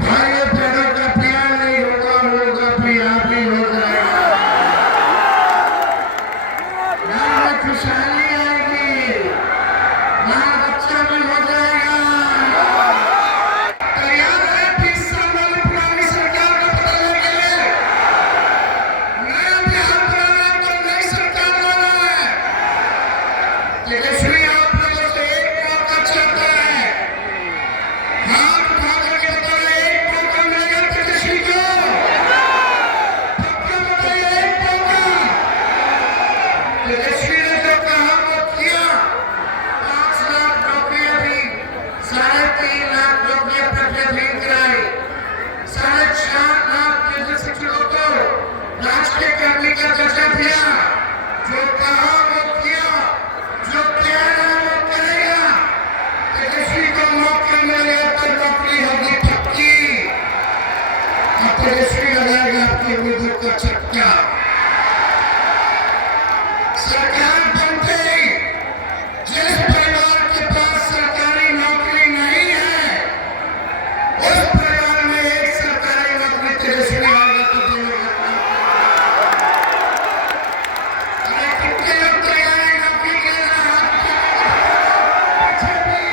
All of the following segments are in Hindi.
भाइयों बहनों का प्यार नहीं होगा, होगा भी आप ही हो जाएगा। घर में खुशहाली आएगी, बाल बच्चा भी हो जाएगा। तैयार है 20 साल वाली पुरानी सरकार को बदलने के लिए? नया बिहार बनाना है तो नई सरकार लाना है। तेजस्वी आप लोगों से एक मौका चाहता है, हाथ उठा करके बताइए एक मौका मिलेगा तेजस्वी को? पक्का बताइए एक मौका। तेजस्वी ने जो कहा वो किया। 5 लाख नौकरियां दी, 3.5 लाख नौकरियां तक भी कराई, 4.5 लाख केंद्र शिक्षकों को राष्ट्रीय कर्मी का दर्जा दिया। जो कहा वो किया, जो कह रहा है वो करेगा। तेजस्वी को मौका मिलेगा तो नौकरी होगी पक्की। और तेजस्वी लगाएगा आपके उम्मीदों का चक्का। सरकार बनते ही जिस परिवार के पास सरकारी नौकरी नहीं है, उस परिवार में एक सरकारी नौकरी तेजस्वी आएगा तो देगा। अरे कितने लोग तैयार हैं नौकरी के लिए? पीछे भी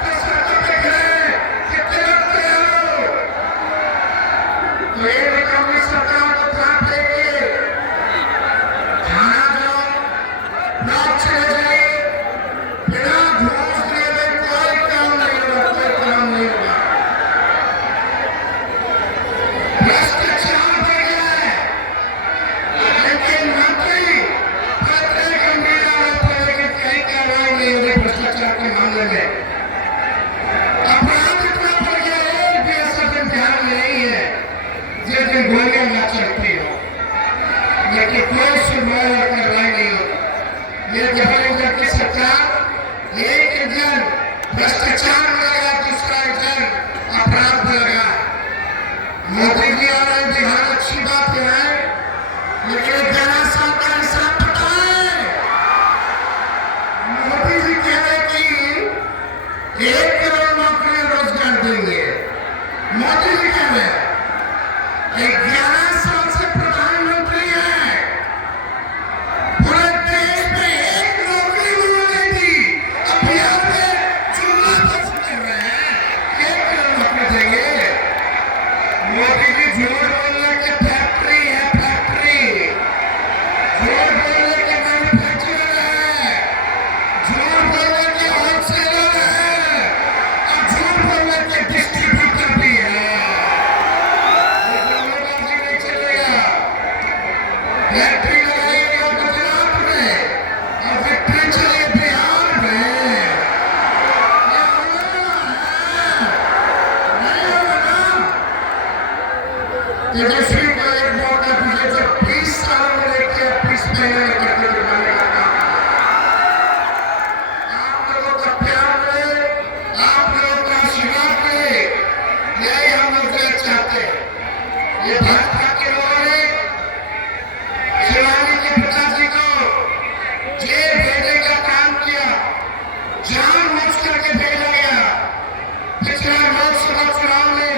तो सड़कों पे खड़े, कितने लोग तैयार हो? तो ये बताऊंगी सरकार को ध्यान देके खाना दो, लौट चले जाइए, बिना घूस दिए हुए कोई काम नहीं होगा, कोई काम नहीं होगा। भ्रष्टाचार बढ़ गया है, लेकिन मंत्री पत्र गंभीर आरोप है, लेकिन कहीं कार्रवाई नहीं हो रही भ्रष्टाचार के मामले में। अपराध इतना बढ़ गया है, एक भी ऐसा दिन बिहार में नहीं है जिस दिन गोलियां न चलती हो, लेकिन कोई सुनवाई और कार्रवाई नहीं होती। ये डबल इंजन की सरकार, एक इंजन भ्रष्टाचार बढ़ेगा, दूसरा इंजन अपराध बढ़ेगा। मोदी जी आ रहे हैं बिहार, अच्छी बात है, लेकिन 11 साल का हिसाब पता है? मोदी जी कह रहे कि 1 करोड़ नौकरी रोजगार देंगे। मोदी जी कह रहे हैं 11 साल से प्रधानमंत्री है, पूरे देश में एक नौकरी मिल गई थी। अब बिहार में चुनाव बच कर रहे हैं, 1 करोड़ नौकरी देंगे। मोदी जी झूठ बोलने के फैक्ट्री है, फैक्ट्री झूठ बोलने के मैन्युफैक्चरर है, झूठ बोलने के होलसेलर है, और झूठ बोलने के डिस्ट्रीब्यूटर भी है। ये धोखेबाजी नहीं चलेगा। फैक्ट्री लगाइएगा गुजरात में और फैक्ट्री चलिए बिहार में। ये होगा है, नहीं होगा ना? तेजस्वी को एक मौका दीजिए, जो 20 साल में लेके 20 महीने करके दिखाने का काम है। आप लोगों का प्यार मिले, आप लोगों का आशीर्वाद मिले, यही हम लोग चाहते हैं। ये भाजपा के लोगों ने शिवानी के पिताजी को जेल भेजने का काम किया, जानबूझ करके भेजा गया। पिछले लोकसभा चुनाव में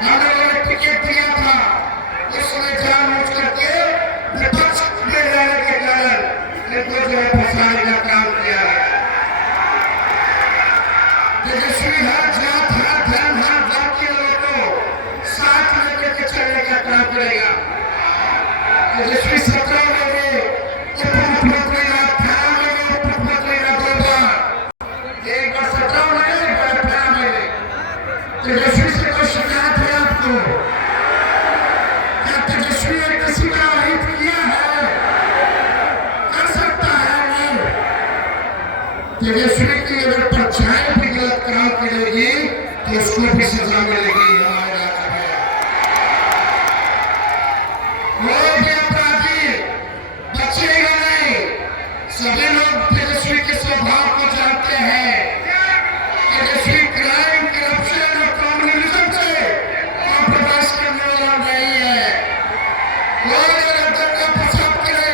हम लोगों ने टिकट दिया था, उसमें जानबूझ करके विपक्ष में रहने के कारण इनको जो है फंसाने का काम किया है। तेजस्वी हर जात, हर धर्म, हर जात के लोगों को साथ लेकर के चलने का काम करेगा। तेजस्वी 17 में गए, उप मुख्यमंत्री रहा, 18 में गए, उप मुख्यमंत्री रहा 2 बार। एक बार 17 में गए, एक बार 18 में गए। तेजस्वी से कोई शिकायत है आपको? क्या तेजस्वी ने किसी का हित किया है? कर सकता है नहीं? तेजस्वी की अगर परछाई भी गलत काम करेगी तो उसको भी सजा मिलेगी। हमारे राज्य में कोई भी अपराधी बचेगा नहीं। सभी लोग तेजस्वी के स्वभाव को जानते हैं। तेजस्वी क्राइम, करप्शन और कम्युनिज्म से कॉम्प्रोमाइज करने वाला नहीं है। कोई अगर दंगा फसाद करे,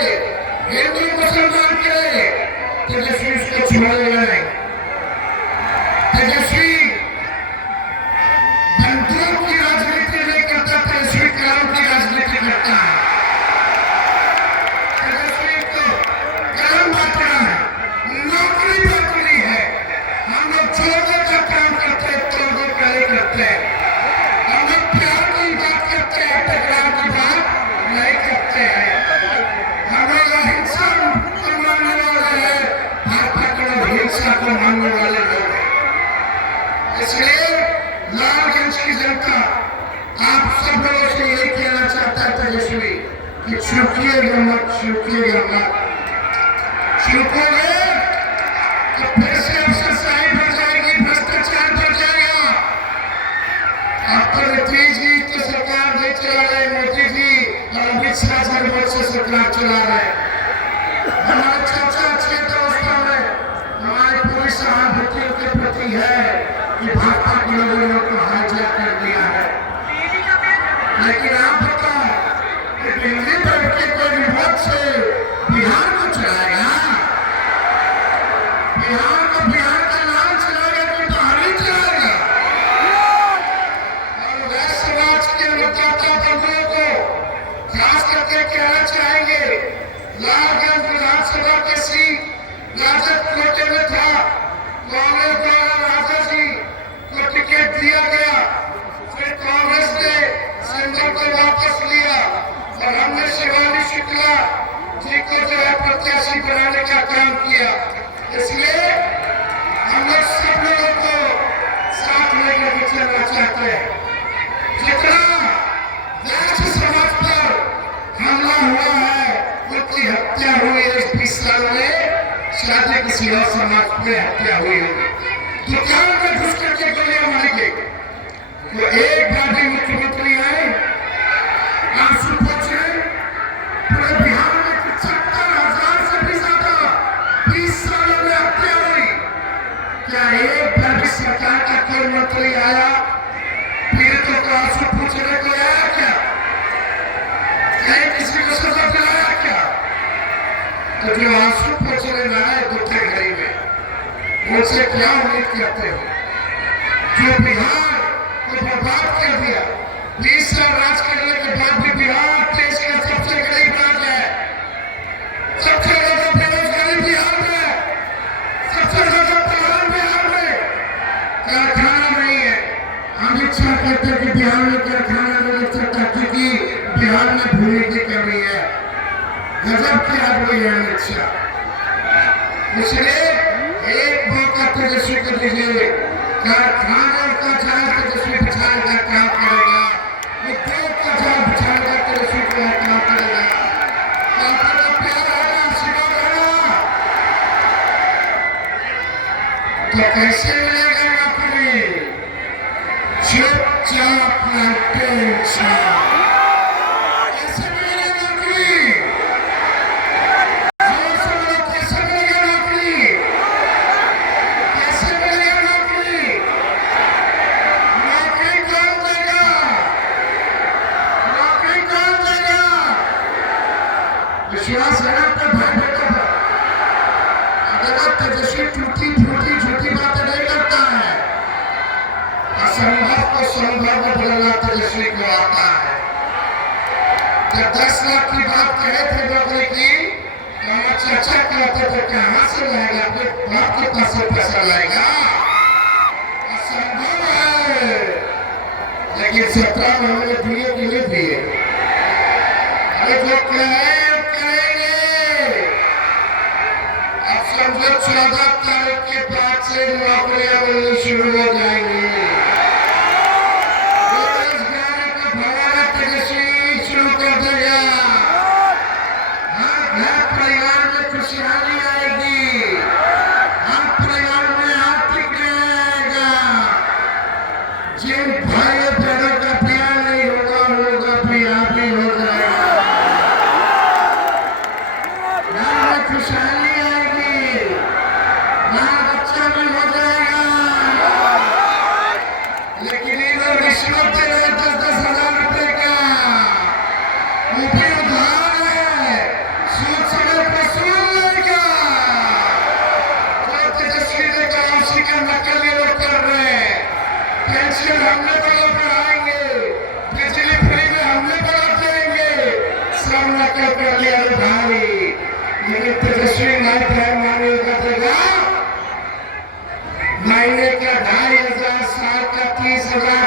हिंदू मुसलमान करे, तेजस्वी उसको छोड़ेगा नहीं। तेजस्वी बंदूक की राजनीति नहीं करता, तेजस्वी कलम की राजनीति करता है। तेजस्वी तो कलम बांट रहा है, नौकरी बांट रही है। हम लोग जोड़ने का काम करते हैं, तोड़ने का नहीं करते। हम लोग प्यार की बात करते हैं, टकराव की बात नहीं करते हैं। हम लोग अहिंसा को मानने वाले हैं, भाजपा को हिंसा को मानने वाले लोग हैं। इसलिए लालगंज की जनता आप सब लोगों से यही कहना चाहता है तेजस्वी कि चूकिएगा मत, चूकिएगा मत। चूकोगे तो फिर से अफसरशाही बढ़ जाएगी, भ्रष्टाचार बढ़ जाएगा। अब तो नीतीश जी की सरकार नहीं चला रहे, मोदी जी और अमित शाह जी से सरकार चला रहे। हमारे चाचा अच्छे दोस्तों में हमारी पूरी सहानुभूति के प्रति है कि भाजपा के लोगों को हाईजैक कर दिया है। लेकिन आप बताओ कि दिल्ली बैठ के कोई रिमोट से बिहार को चलाएगा? बिहार को बिहार का नाम चलाएगा कि बाहरी चलाएगा? और वैश्य समाज के मतदाता बंधुओं को खास करके कहना चाहेंगे, लालगंज विधानसभा की सीट राजद कोटे में था, कांग्रेस द्वारा राजा जी को टिकट दिया गया, फिर कांग्रेस ने सिंबल को वापस लिया और हमने शिवानी शुक्ला जी को जो है प्रत्याशी बनाने का काम किया। इसलिए हम लोग सब लोगों को साथ लेकर के चलना चाहते हैं। जितना वैश्य समाज पर हमला हुआ है, उनकी हत्या हुई है इस 20 साल में, शायद किसी और समाज में हत्या हुई होगी। दुकान में घुस करके गोलियां मारी गई, तो एक बार भी मुख्यमंत्री आए, आंसू पोंछे, पूरे बिहार में 70,000 से भी ज्यादा 20 सालों में हत्या हुई। क्या एक बार भी सरकार का कोई मंत्री आया, पीड़ितों को आंसू पूछने को आया क्या? कहीं किसी को सजा दिलाया क्या? तो जो आंसू पोंछने ना आए दूसरे घड़ी में, उनसे क्या उम्मीद करते हो? जो बिहार को बर्बाद कर दिया, 20 साल राज करने के बाद भी बिहार देश का सबसे गरीब राज्य है, सबसे ज्यादा बेरोजगारी बिहार में, सबसे ज्यादा पलायन बिहार में, कारखाना नहीं है। हम इच्छा करते हैं कि बिहार में कारखाना नहीं लग सकता, क्योंकि बिहार में भूमि की कमी है। गजब की आदमी है अमित शाह। इसलिए एक मौका तेजस्वी को दीजिए, कारखाना का जाल तेजस्वी बिछाने का काम करेगा, उद्योग का जाल बिछाने का तेजस्वी को काम करेगा। आपका प्यार होगा, आशीर्वाद होगा, तो कैसे मिलेगा नौकरी? चुपचाप टेंशन। कैसे मिलेगा नौकरी? कैसे मिलेगा नौकरी? कैसे मिलेगा नौकरी? नौकरी कौन देगा? नौकरी कौन देगा? विश्वास है ना अपने भाई बेटों पर? अगर तेजस्वी टूटी फूटी झूठी बातें नहीं करता है, असंभव को संभव में बदलना तेजस्वी को आता है। जब 10 लाख की बात कहे थे नौकरी की, तो हम चर्चा करते थे कहां से लाएगा, अपने बाप के पास से पैसा लाएगा? असंभव है। लेकिन 17 महीने दिए कि नहीं दिए? अरे जो करेंगे। अब समझो 14 तारीख के बाद से नौकरियां मिलनी शुरू हो जाएंगी। बेरोजगारी का भगाना तेजस्वी शुरू कर देगा। हर घर परिवार में खुशहाली आएगी, हर परिवार में आर्थिक आएगा। जिन भाइयों बहनों का प्यार नहीं होगा, होगा भी आप ही हो जाएगा। घर में खुशहाली आएगी, बाल बच्चा भी हो जाएगा। लेकिन ये लोग रिश्वत दे रहे 10-10 हजार रुपए का, वो भी उधार है, सूद समय पर सूद लेगा। तो तेजस्वी ने कहा उसी का नकल ये लोग कर रहे हैं। पेंशन हमने तो महीने का 2500, साल का 30,000